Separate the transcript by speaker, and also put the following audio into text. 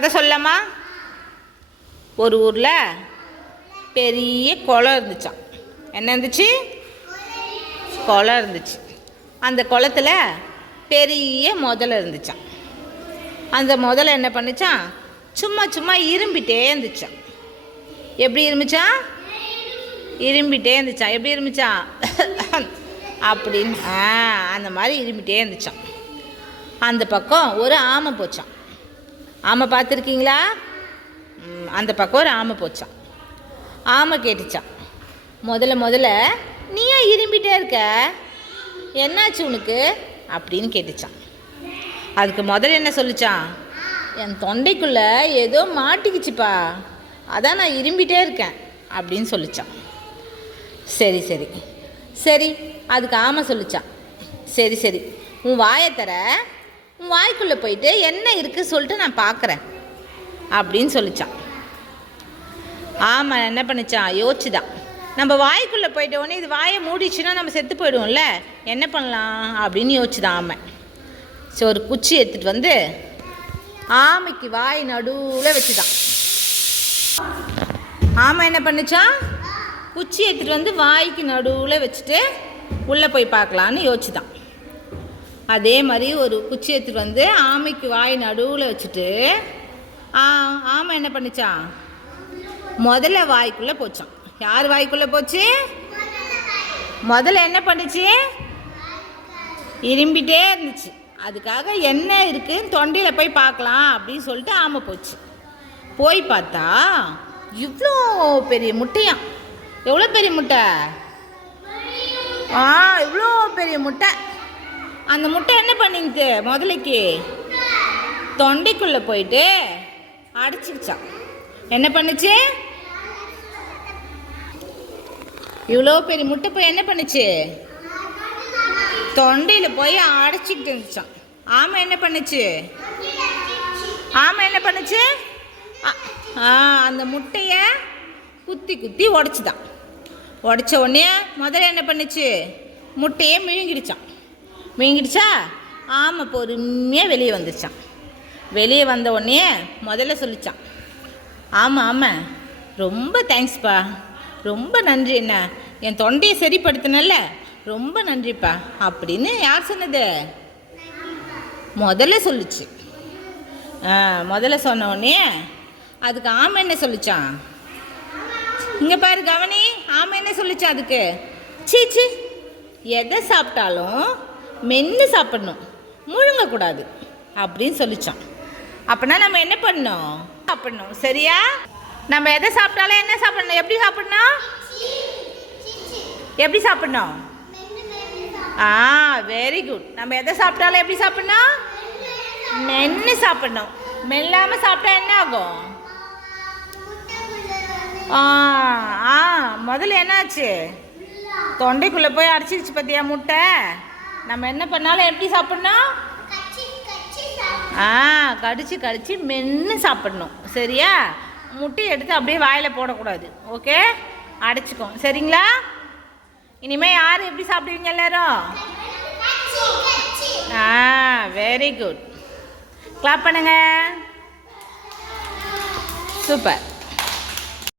Speaker 1: கதை சொல்லமா ஒரு ஊரில் பெரிய குளம் இருந்துச்சான் என்ன இருந்துச்சு? குளம் இருந்துச்சு. அந்த குளத்துல பெரிய முதலை இருந்துச்சான் அந்த முதல என்ன பண்ணிச்சான் சும்மா சும்மா இரும்பிட்டே இருந்துச்சான் எப்படி இருந்துச்சான் இரும்பிட்டே இருந்துச்சான் எப்படி இருந்துச்சான் அப்படின்னு அந்த மாதிரி இரும்பிட்டே இருந்துச்சான் அந்த பக்கம் ஒரு ஆமை போச்சான் ஆமை பார்த்துருக்கீங்களா? அந்த பக்கம் ஒரு ஆமை போச்சான் ஆமை கேட்டுச்சான் முதல்ல முதல்ல நீ ஏன் இரும்பிட்டே இருக்க? என்னாச்சு உனக்கு? அப்படின்னு கேட்டுச்சான் அதுக்கு முதல்ல என்ன சொல்லுச்சான் என் தொண்டைக்குள்ளே ஏதோ மாட்டிக்கிச்சுப்பா. அதான் நான் இரும்பிட்டே இருக்கேன். அப்படின்னு சொல்லிச்சான் சரி சரி. சரி அதுக்கு ஆமை சொல்லிச்சான் சரி சரி. உன் வாயை தர. உன் வாய்க்குள்ளே போயிட்டு என்ன இருக்குது சொல்லிட்டு நான் பார்க்குறேன் அப்படின்னு சொல்லிச்சான். ஆமாம் என்ன பண்ணுச்சான்? யோசிச்சுதான். நம்ம வாய்க்குள்ளே போயிட்ட உடனே இது வாயை மூடிச்சுன்னா நம்ம செத்து போயிடுவோம்ல என்ன பண்ணலாம் அப்படின்னு யோசிச்சுதான் ஆமை ஸோ ஒரு குச்சி எடுத்துகிட்டு வந்து ஆமைக்கு வாய் நடுவில் வச்சுதான். ஆமை என்ன பண்ணிச்சான்? குச்சி எடுத்துகிட்டு வந்து வாய்க்கு நடுவில் வச்சுட்டு உள்ளே போய் பார்க்கலான்னு யோசிச்சுதான். அதே மாதிரி ஒரு குச்சி எடுத்துகிட்டு வந்து ஆமைக்கு வாய் நடுவில் வச்சுட்டு ஆ ஆமை என்ன பண்ணுச்சான் முதல்ல வாய்க்குள்ளே போச்சான் யார் வாய்க்குள்ளே போச்சு? முதல்ல என்ன பண்ணுச்சு? இரும்பிட்டே இருந்துச்சு. அதுக்காக என்ன இருக்குன்னு தொண்டையில் போய் பார்க்கலாம் அப்படின்னு சொல்லிட்டு ஆமை போச்சு. போய் பார்த்தா இவ்வளோ பெரிய முட்டையாம் எவ்வளோ பெரிய முட்டை? ஆ இவ்வளோ பெரிய முட்டை. அந்த முட்டை என்ன பண்ணிக்கிட்டு முதலைக்கு. தொண்டைக்குள்ளே போயிட்டு அடைச்சிக்கிச்சான் என்ன பண்ணுச்சு? இவ்வளோ பெரிய முட்டை போய் என்ன பண்ணுச்சு? தொண்டையில் போய் அடைச்சிக்கிட்டு இருந்துச்சான் ஆமை என்ன பண்ணுச்சு? ஆமை என்ன பண்ணுச்சு? ஆ அந்த முட்டையை குத்தி குத்தி உடச்சிதான். உடச்ச உடனே முதல்ல என்ன பண்ணுச்சு? முட்டையை மிழுங்கிடுச்சான் மீங்கிடுச்சா? ஆமாம் பொறுமையாக வெளியே வந்துச்சான் வெளியே வந்த உடனே முதல்ல சொல்லிச்சான். ஆமாம் ஆமாம் ரொம்ப தேங்க்ஸ்ப்பா ரொம்ப நன்றி என்ன? என் தொண்டையை சரிப்படுத்தினல்ல. ரொம்ப நன்றிப்பா. அப்படின்னு யார் சொன்னது? முதல்ல சொல்லுச்சு. ஆ முதல்ல சொன்ன உடனே அதுக்கு ஆமை என்ன சொல்லிச்சான்? இங்கே பாரு கவனி ஆமை என்ன சொல்லிச்சான் அதுக்கு? சீ. எதை சாப்பிட்டாலும் மென்று சாப்பிடணும். முழுங்கக்கூடாது. அப்படின்னு சொல்லிச்சான். அப்படின்னா நம்ம என்ன பண்ணணும்? சாப்பிடணும். சரியா? நம்ம எதை சாப்பிட்டாலும் என்ன சாப்பிடணும்? எப்படி சாப்பிடணும்? எப்படி சாப்பிடணும்? ஆ வெரி குட் நம்ம எதை சாப்பிட்டாலும் எப்படி சாப்பிடணும்? மென்று சாப்பிடணும். மெல்லாமல் சாப்பிட்டா என்ன ஆகும்? ஆ ஆ முதல்ல என்னாச்சு? தொண்டைக்குள்ளே போய் அடிச்சிருச்சு பார்த்தியா முட்டை? நம்ம என்ன பண்ணாலும் எப்படி சாப்பிடணும்? ஆ கடிச்சு கடிச்சு மென்று சாப்பிடணும். சரியா? முட்டையை எடுத்து அப்படியே வாயில் போடக்கூடாது. ஓகே? அடைச்சிக்கும். சரிங்களா? இனிமேல் யார் எப்படி சாப்பிடுவீங்க எல்லாரும்? ஆ வெரி குட் கிளாப் பண்ணுங்க. சூப்பர்